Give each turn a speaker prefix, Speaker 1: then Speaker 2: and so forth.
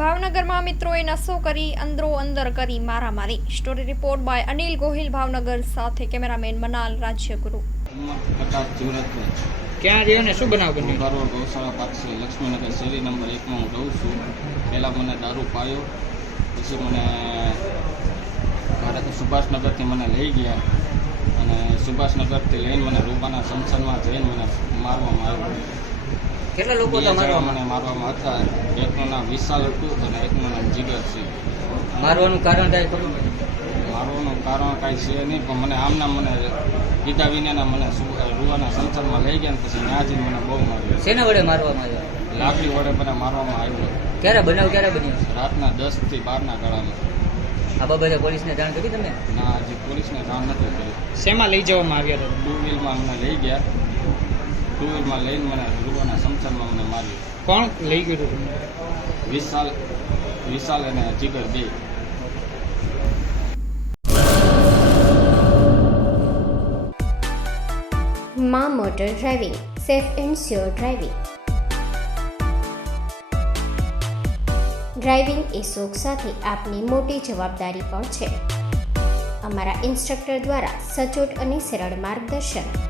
Speaker 1: ભાવનગરમાં મિત્રોએ નશો કરી અંદરો અંદર કરી મારામારી. Story report by Anil Gohil Bhavnagar સાથે કેમેરામેન મનાલ રાજ્યગુરુ
Speaker 2: ક્યાં રહ્યો ને? શું બનાવ બન્યો?
Speaker 3: ગરવડ ગૌશાળા પાસે લક્ષ્મીનગર શેરી નંબર એકમાં હું રહું છું. પહેલાં મને દારૂ પાયો પછી મને મારા સુભાષનગરથી મને લઈ ગયા અને સુભાષનગરથી લઈને મને રૂપાના સંસદમાં જઈને મને મારવામાં આવ્યો.
Speaker 2: કેટલા લોકો મારવામાં?
Speaker 3: મને મારવામાં હતા. એકનું નામ વિશાલ હતું અને એકનું નામ જીગર છે.
Speaker 2: મારવાનું કારણ કાંઈ ખબર
Speaker 3: મારવાનું કારણ કાંઈ છે નહીં પણ મને આમના મને કીધા વિનાના મને સુ- રૂવાના સંસારમાં લઈ ગયા પછી પછી ત્યાંથી મને બહુ માર્યો.
Speaker 2: શેના વડે મારવામાં આવ્યા?
Speaker 3: લાકડી વડે મને મારવામાં આવ્યો.
Speaker 2: ક્યારે? બનાવ ક્યારે બન્યો
Speaker 3: રાતના દસથી બારના ગાળામાં.
Speaker 2: આ બાબતે પોલીસને જાણ કરી તમે?
Speaker 3: ના હજી પોલીસને જાણ નથી કરી.
Speaker 2: શેમાં લઈ જવામાં આવ્યા હતા?
Speaker 3: ટુ વ્હીલમાં અમને લઈ ગયા. ટુ વ્હીલમાં લઈને મને રૂવાના સંસારમાં મને માર્યું.
Speaker 2: કોણ લઈ ગયું હતું
Speaker 3: વિશાલ વિશાલ અને જીગર બે.
Speaker 4: માં motor driving safe and sure driving. Driving એ શોખ સાથે આપની મોટી જવાબદારી પણ છે. અમારા ઇન્સ્ટ્રક્ટર દ્વારા સચોટ અને સરળ માર્ગદર્શન.